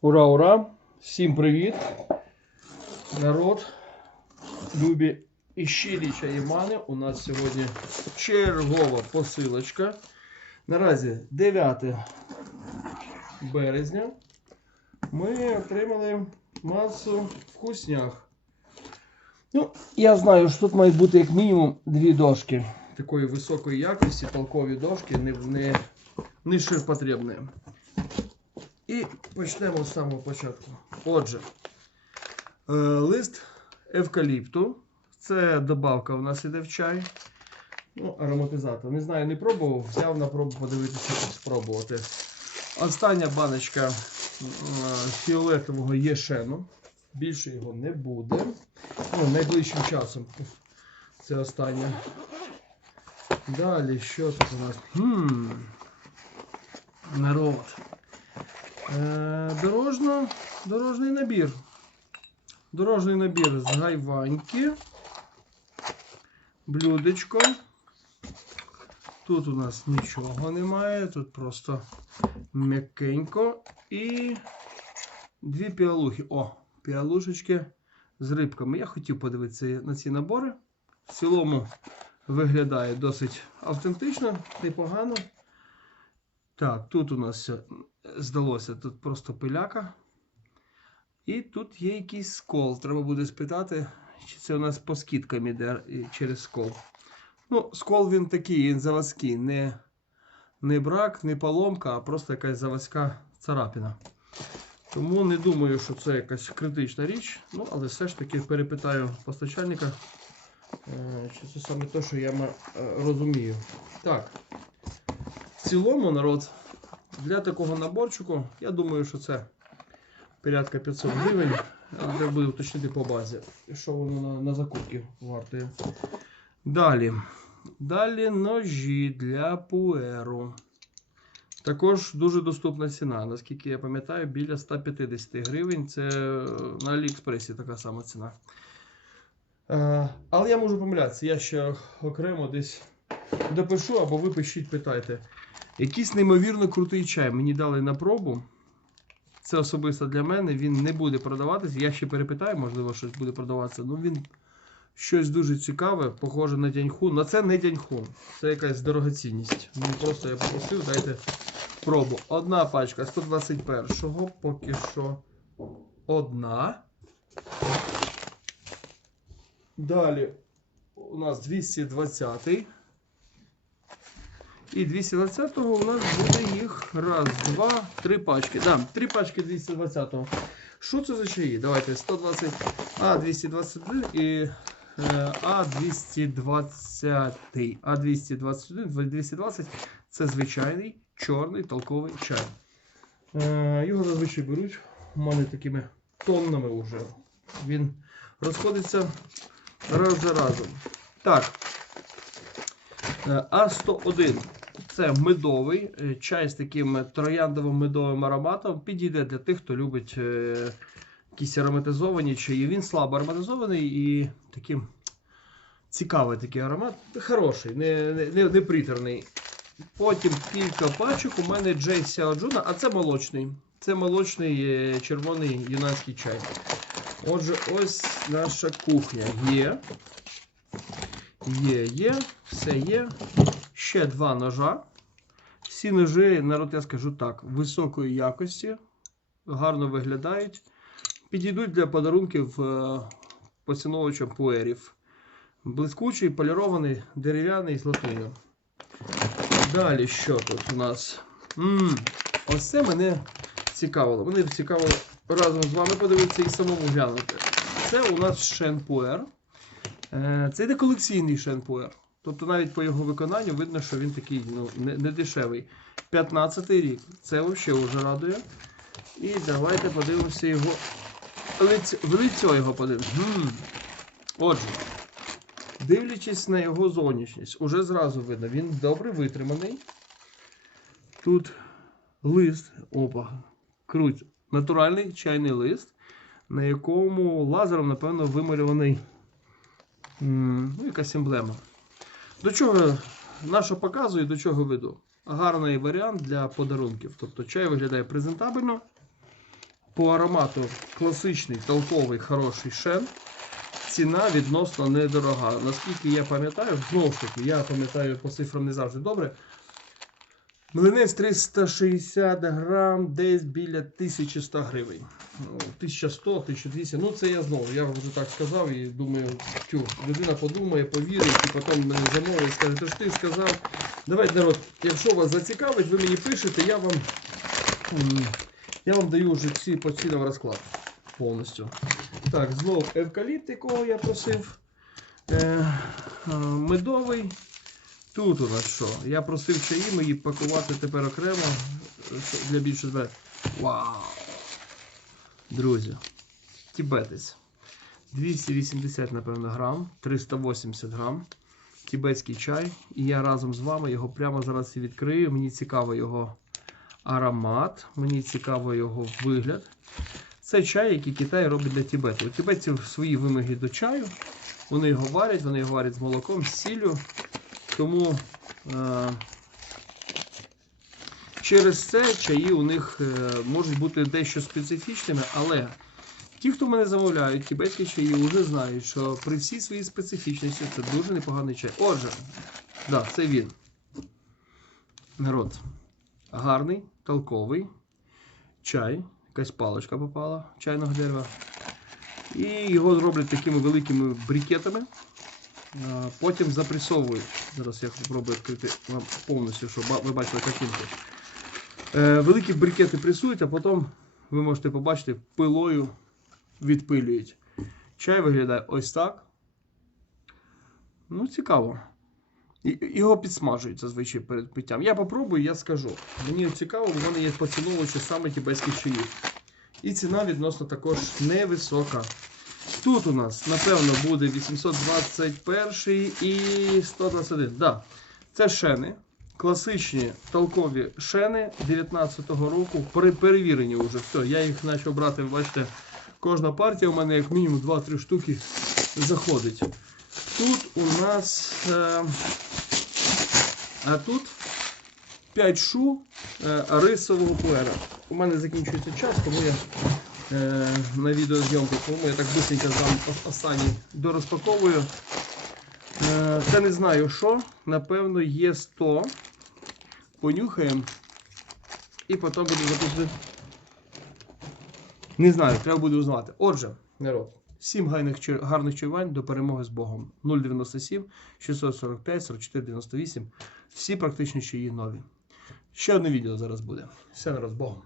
Ура, ура! Всім привіт! Народ, любі і щирі чаїмани. У нас сьогодні чергова посилочка. Наразі 9 березня. Ми отримали масу вкуснях. Ну, я знаю, що тут мають бути як мінімум дві дошки такої високої якості, толкові дошки, не, не, не ширпотребні. І почнемо з самого початку. Отже, е, лист евкаліпту. Це добавка у нас іде в чай. Ну, ароматизатор. Не знаю, не пробував, взяв на пробу подивитися, спробувати. Остання баночка е, фіолетового єшену. Більше його не буде. Ну, найближчим часом. Це останнє. Далі, що тут у нас? Хм. Народ. Е, дорожно, дорожній набір. Дорожній набір з гайваньки. Блюдечко. Тут у нас нічого немає, тут просто м'якенько. І дві піалухи. О, піалушечки з рибками. Я хотів подивитися на ці набори. В цілому виглядає досить автентично, непогано. Так, тут у нас здалося, тут просто пиляка. І тут є якийсь скол. Треба буде спитати, чи це у нас по скидкам іде через скол. Ну, скол він такий, він заводський. Не, не брак, не поломка, а просто якась заводська царапина. Тому не думаю, що це якась критична річ. Ну, але все ж таки перепитаю постачальника, е, чи це саме те, що я е, розумію. Так. Цілому, народ, для такого наборчику, я думаю, що це порядка 500 гривень. Треба буде уточнити по базі, що воно на, на закупки вартує. Далі. Далі ножі для пуеру. Також дуже доступна ціна. Наскільки я пам'ятаю, біля 150 гривень. Це е, на Аліекспресі така сама ціна. Е, але я можу помилятися. Я ще окремо десь допишу або ви пишіть, питайте. Якийсь неймовірно крутий чай мені дали на пробу. Це особисто для мене. Він не буде продаватися. Я ще перепитаю, можливо, щось буде продаватися. Ну він щось дуже цікаве, похоже на тяньху. На це не тяньху. Це якась дорогоцінність. Мені просто я попросив, дайте пробу. Одна пачка 121-го, поки що одна. Далі у нас 220-й. І 220-го у нас буде їх раз, два, три пачки. Да, три пачки 220-го. Що це за чаї? Давайте 120, А221 і е, А220. А221, 220 це звичайний чорний толковий чай. Е, його зазвичай беруть у мене такими тоннами вже. Він розходиться раз за разом. Так. Е, А101 це медовий е, чай з таким трояндовим медовим ароматом. Підійде для тих, хто любить е, якісь ароматизовані чаї. Він слабо ароматизований і таким цікавий такий аромат. Хороший, не, не, не, приторний. Потім кілька пачок. У мене Джей Сяоджуна, а це молочний. Це молочний е, червоний юнанський чай. Отже, ось наша кухня є. Є, є, все є. Ще два ножа. Всі ножі, народ, я скажу так, високої якості, гарно виглядають. Підійдуть для подарунків е, поціновувачам пуерів. Блискучий, полірований, дерев'яний з латуню. Далі що тут у нас? м ось це мене цікавило. Мене цікавило разом з вами подивитися і самому глянути. Це у нас шенпуер. Е, Це йде колекційний шенпуер. Тобто навіть по його виконанню видно, що він такий ну, не, не дешевий. 15-й рік. Це взагалі вже радує. І давайте подивимося його. Лиць, в лицьо його подивимося. Отже, дивлячись на його зовнішність, уже зразу видно, він добре витриманий. Тут лист, опа, круть, натуральний чайний лист, на якому лазером, напевно, вималюваний ну, якась емблема. До чого, на показую і до чого веду? Гарний варіант для подарунків. Тобто чай виглядає презентабельно. по аромату класичний, толковий, хороший шен. Ціна відносно недорога. Наскільки я пам'ятаю, знову ж таки, я пам'ятаю по цифрам не завжди добре. Млинець 360 грам, десь біля 1100 гривень. Ну, 1100, 1200. Ну це я знову, я вже так сказав і думаю, тю, людина подумає, повірить, і потім мене замовить скаже, то ж ти сказав. Давайте, народ, якщо вас зацікавить, ви мені пишете, я вам, я вам даю вже ці по цінам розклад повністю. Так, знов евкаліпт, якого я просив. Е, е, медовий. Тут у нас що? Я просив чаї мої пакувати тепер окремо для більше збирати. Вау! Друзі, тібетець. 280, напевно, грам, 380 грам. Тібетський чай. І я разом з вами його прямо зараз і відкрию. Мені цікаво його аромат, мені цікаво його вигляд. Це чай, який Китай робить для Тібету. У тібетців свої вимоги до чаю. Вони його варять, вони його варять з молоком, з сіллю. Тому е, через це чаї у них е, можуть бути дещо специфічними, але ті, хто мене замовляють, тібетські чаї, вже знають, що при всій своїй специфічності це дуже непоганий чай. Отже, да, це він. Народ. Гарний, толковий чай. Якась паличка попала чайного дерева. І його зроблять такими великими брикетами. Потім запресовують. Зараз я спробую відкрити вам повністю, щоб ви бачили картинку. Е, великі брикети пресують, а потім ви можете побачити, пилою відпилюють. Чай виглядає ось так. Ну, цікаво. Його підсмажують зазвичай перед питтям. Я попробую, я скажу. Мені цікаво, бо мене є поціновувачі саме тібетських чаїв. І ціна відносно також невисока. Тут у нас, напевно, буде 821 і 121. Да. Це шени. Класичні толкові шени 19-го року. Пере- Перевірені вже. Все, я їх почав брати, бачите, кожна партія у мене як мінімум 2-3 штуки заходить. Тут у нас. Е, а тут 5 шу е, рисового пуера. У мене закінчується час, тому я на відеозйомку, тому я так быстренько здам останній дорозпаковую. Е, це не знаю що. Напевно, є 100. Понюхаємо. І потім буду записувати. Не знаю, треба буде узнавати. Отже, народ. Всім гарних, чай- гарних чаювань до перемоги з Богом. 097 645 44 98. Всі практично чаї нові. Ще одне відео зараз буде. Все народ з Богом.